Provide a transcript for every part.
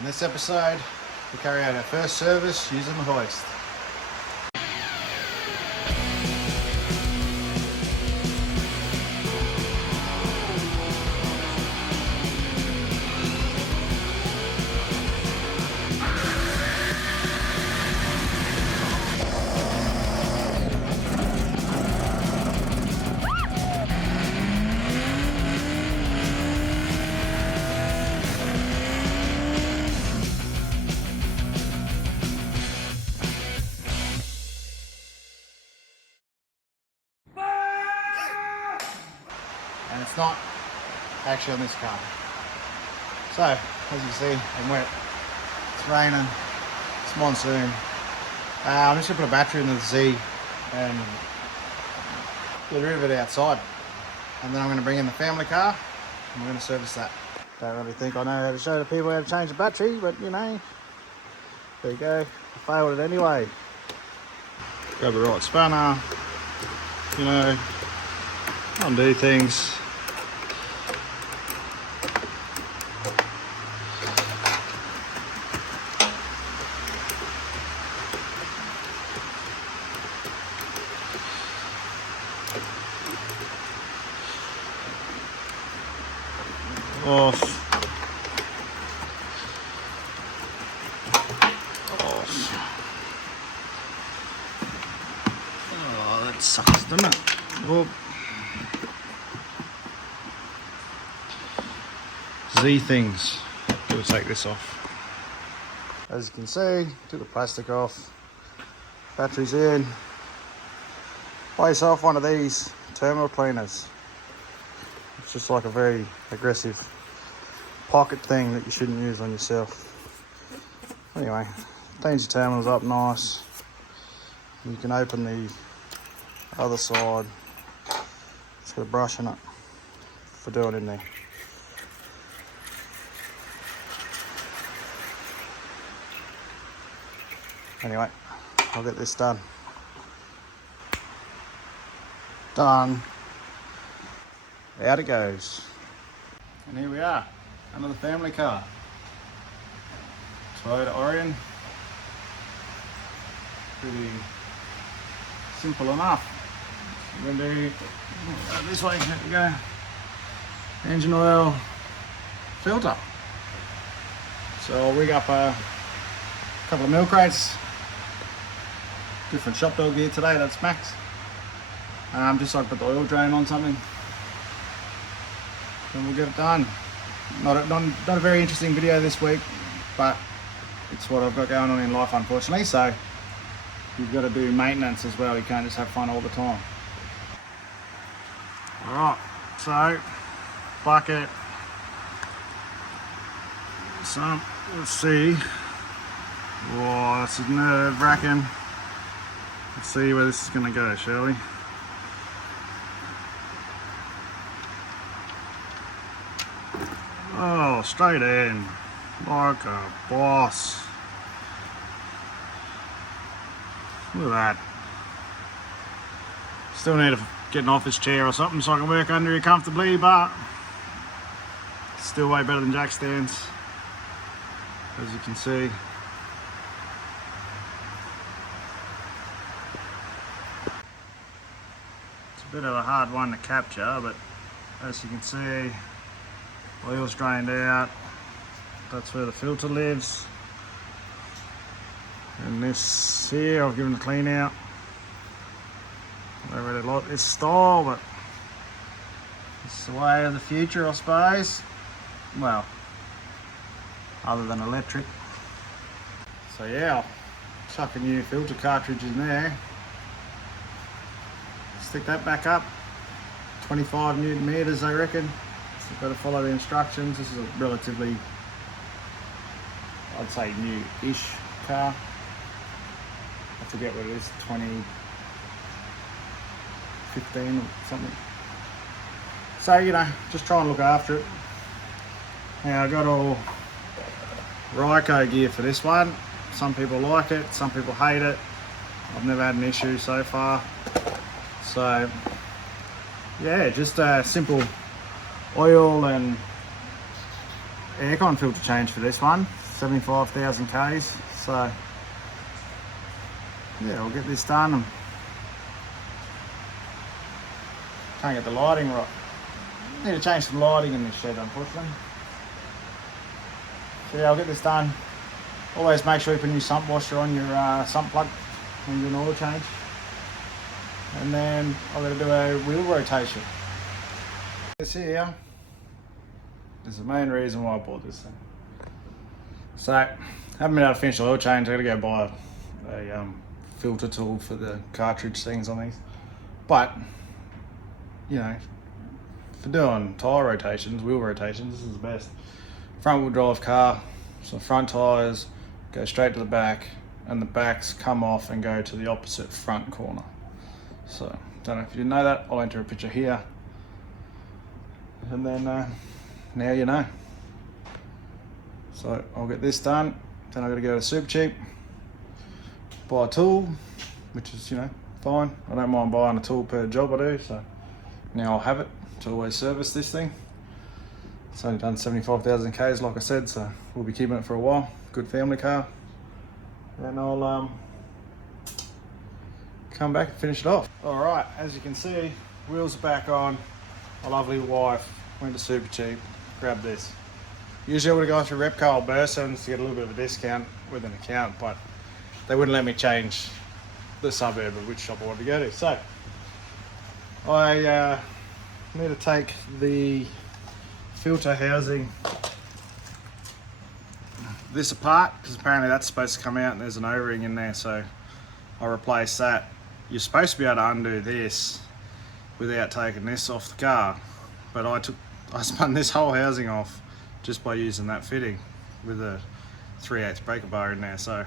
In this episode, we carry out our first service using the hoist. And it's not actually on this car. So, as you see, I'm wet. It's raining. It's monsoon. I'm just going to put a battery in the Z and get rid of it outside. And then I'm going to bring in the family car and we're going to service that. Don't really think I know how to show the people how to change the battery, but you know, there you go. I failed it anyway. Grab the right spanner, you know, undo things. Off. Oh, that sucks, doesn't it? Oh. Z things. Gotta take this off. As you can see, took the plastic off. Battery's in. Buy yourself one of these terminal cleaners. It's just like a very aggressive pocket thing that you shouldn't use on yourself. Anyway, cleans your terminals up nice. You can open the other side. It's got a brush in it for doing in there. Anyway, I'll get this done. Done. Out it goes. And here we are, another family car. Toyota Orion. Pretty simple enough. We're going to do this way, here we go. Engine oil filter. So I'll rig up a couple of milk crates. Different shop dog gear today, that's Max. Just so I can put the oil drain on something. And we'll get it done. Not a very interesting video this week, but it's what I've got going on in life, unfortunately. So you've got to do maintenance as well. You can't just have fun all the time. All right, so bucket. So let's see. Whoa, this is nerve-wracking. Let's see where this is going to go, shall we? Oh, straight in, like a boss. Look at that. Still need to get an office chair or something so I can work under here comfortably, but still way better than jack stands, as you can see. It's a bit of a hard one to capture, but as you can see, oil's drained out. That's where the filter lives. And this here, I've given it a clean out. I don't really like this style, but it's the way of the future, I suppose. Well, other than electric. So yeah, I'll chuck a new filter cartridge in there. Stick that back up. 25 Newton meters, I reckon. You've got to follow the instructions. This is a relatively, I'd say, new-ish car. I forget what it is, 2015 or something. So, you know, just try and look after it. Now, I got all Ryco gear for this one. Some people like it, some people hate it. I've never had an issue so far. So, yeah, just a simple oil and aircon filter change for this one. 75,000 Ks. So yeah, we'll get this done. Can't get the lighting right. Need to change some lighting in this shed, unfortunately. So yeah, I'll get this done. Always make sure you put a new sump washer on your sump plug when you do an oil change. And then I'm going to do a wheel rotation. This here is the main reason why I bought this thing. So, haven't been able to finish the oil change. I got to go buy a filter tool for the cartridge things on these. But, you know, for doing tyre rotations, wheel rotations, this is the best. Front wheel drive car, so front tyres go straight to the back, and the backs come off and go to the opposite front corner. So, don't know if you didn't know that, I'll enter a picture here. And then now you know. So I'll get this done, then I've got to go to Supercheap, buy a tool, which is, you know, fine. I don't mind buying a tool per job I do, so now I'll have it to always service this thing. It's only done 75,000 Ks, like I said, so we'll be keeping it for a while. Good family car. And I'll come back and finish it off. All right, as you can see, wheels are back on. My lovely wife went to Supercheap, grabbed this. Usually I would have gone through Repco or Burson's to get a little bit of a discount with an account, but they wouldn't let me change the suburb of which shop I wanted to go to. So I need to take the filter housing this apart, because apparently that's supposed to come out and there's an O-ring in there, so I'll replace that. You're supposed to be able to undo this without taking this off the car, but I spun this whole housing off just by using that fitting with a 3/8 breaker bar in there, so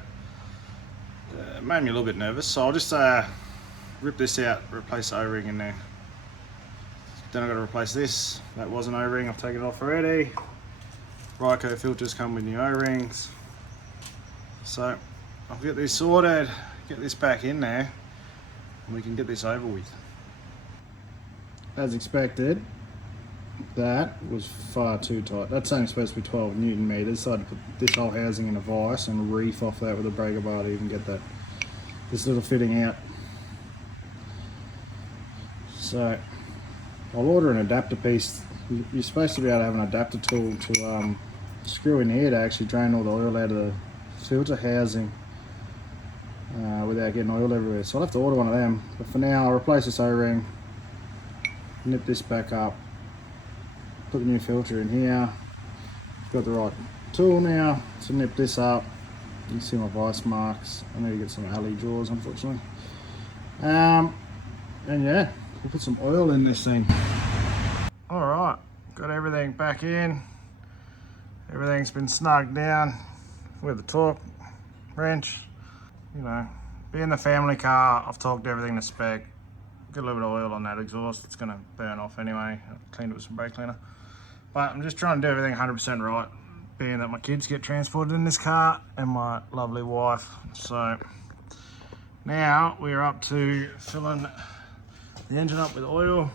it made me a little bit nervous. So I'll just rip this out, replace the O-ring in there. Then I've got to replace this. That was an O-ring, I've taken it off already. Ryco filters come with new O-rings. So I'll get this sorted, get this back in there, and we can get this over with. As expected, that was far too tight. That's only supposed to be 12 Newton meters, so I had to put this whole housing in a vise and reef off that with a breaker bar to even get this little fitting out. So I'll order an adapter piece. You're supposed to be able to have an adapter tool to screw in here to actually drain all the oil out of the filter housing without getting oil everywhere. So I'll have to order one of them. But for now, I'll replace this O-ring, nip this back up, put the new filter in here. Got the right tool now to nip this up. You can see my vice marks. I need to get some alley jaws, unfortunately. And yeah, we'll put some oil in this thing. All right, got everything back in. Everything's been snugged down with the torque wrench. You know, being the family car, I've torqued everything to spec. Get a little bit of oil on that exhaust. It's gonna burn off anyway. I've cleaned it with some brake cleaner. But I'm just trying to do everything 100% right, being that my kids get transported in this car and my lovely wife. So now we're up to filling the engine up with oil.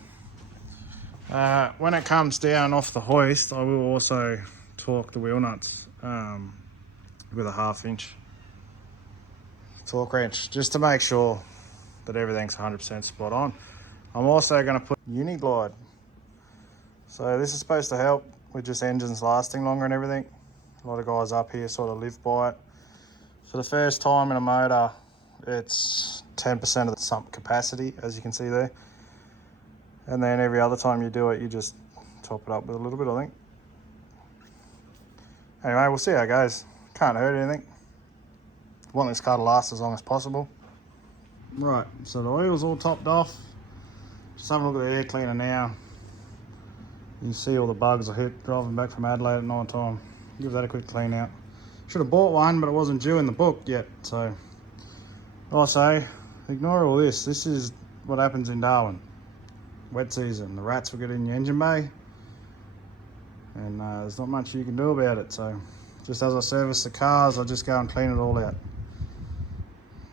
When it comes down off the hoist, I will also torque the wheel nuts with a 1/2 inch torque wrench, just to make sure that everything's 100% spot on. I'm also going to put Uni-Glide. So this is supposed to help with just engines lasting longer and everything. A lot of guys up here sort of live by it. For the first time in a motor, it's 10% of the sump capacity, as you can see there. And then every other time you do it, you just top it up with a little bit, I think. Anyway, we'll see how it goes. Can't hurt anything. Want this car to last as long as possible. Right, so the oil's all topped off. Just have a look at the air cleaner now. You can see all the bugs I hit driving back from Adelaide at night time. Give that a quick clean out. Should have bought one, but it wasn't due in the book yet, so. Also, ignore all this. This is what happens in Darwin. Wet season, the rats will get in your engine bay, and there's not much you can do about it. So just as I service the cars, I just go and clean it all out.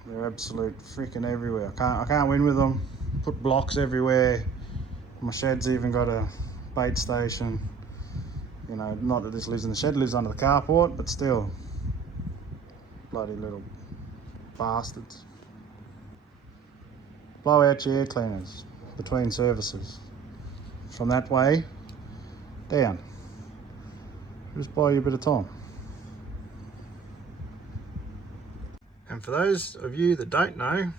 They're absolute freaking everywhere. I can't win with them. Put blocks everywhere. My shed's even got a bait station. You know, not that this lives in the shed, it lives under the carport, but still, Bloody little bastards. Blow out your air cleaners between services. From that way down. Just buy you a bit of time. And for those of you that don't know,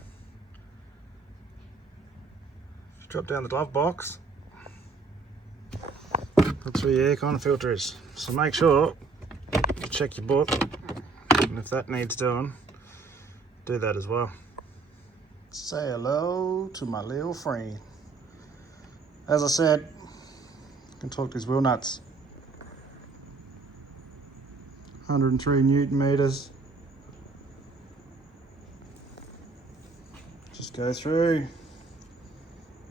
drop down the glove box, that's where your aircon filter is. So make sure you check your book, and if that needs doing, do that as well. Say hello to my little friend. As I said, I can talk these wheel nuts. 103 Newton meters. Just go through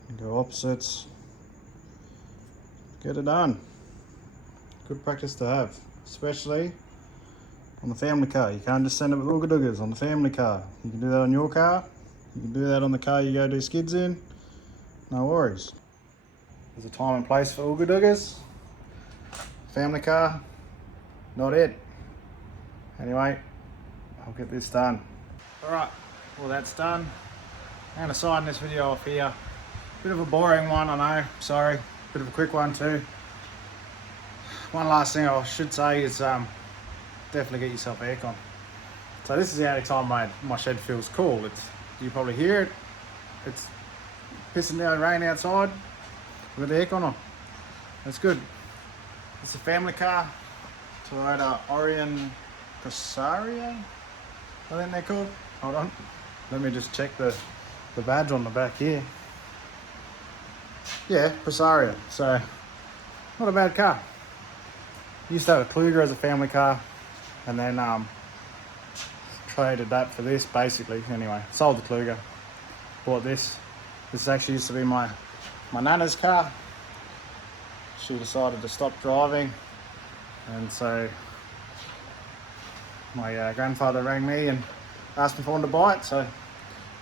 and go opposites. Get it done. Good practice to have, especially on the family car. You can't just send it with ooga doogas on the family car. You can do that on your car. You can do that on the car you go do skids in. No worries. There's a time and place for ooga doogas. Family car, not it. Anyway, I'll get this done. Alright, well that's done. I'm going to sign this video off here. Bit of a boring one, I know, sorry. Bit of a quick one too. One last thing I should say is definitely get yourself aircon. So this is the only time my shed feels cool. You probably hear it. It's pissing down rain outside with the aircon on. That's good. It's a family car. Toyota Orion Presario, I think they're called. Hold on. Let me just check the badge on the back here. Yeah, Presario. So, not a bad car. Used to have a Kluger as a family car, and then traded that for this basically. Anyway, sold the Kluger, bought this. This actually used to be my nana's car. She decided to stop driving, and so my grandfather rang me and asked me if I wanted to buy it. So,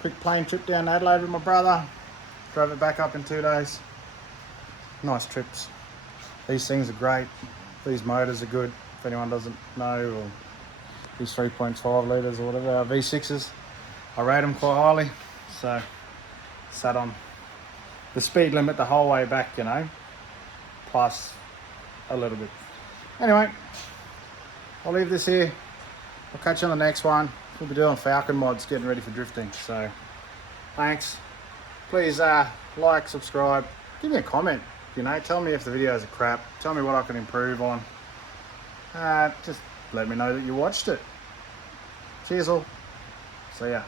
quick plane trip down to Adelaide with my brother. Drove it back up in 2 days. Nice trips. These things are great. These motors are good. If anyone doesn't know, or these 3.5 litres or whatever, V6s, I rate them quite highly. So, sat on the speed limit the whole way back, you know, plus a little bit. Anyway, I'll leave this here. I'll catch you on the next one. We'll be doing Falcon mods, getting ready for drifting. So, thanks. Please like, subscribe, give me a comment. You know, tell me if the videos are crap. Tell me what I can improve on. Just let me know that you watched it. Cheers all. See ya.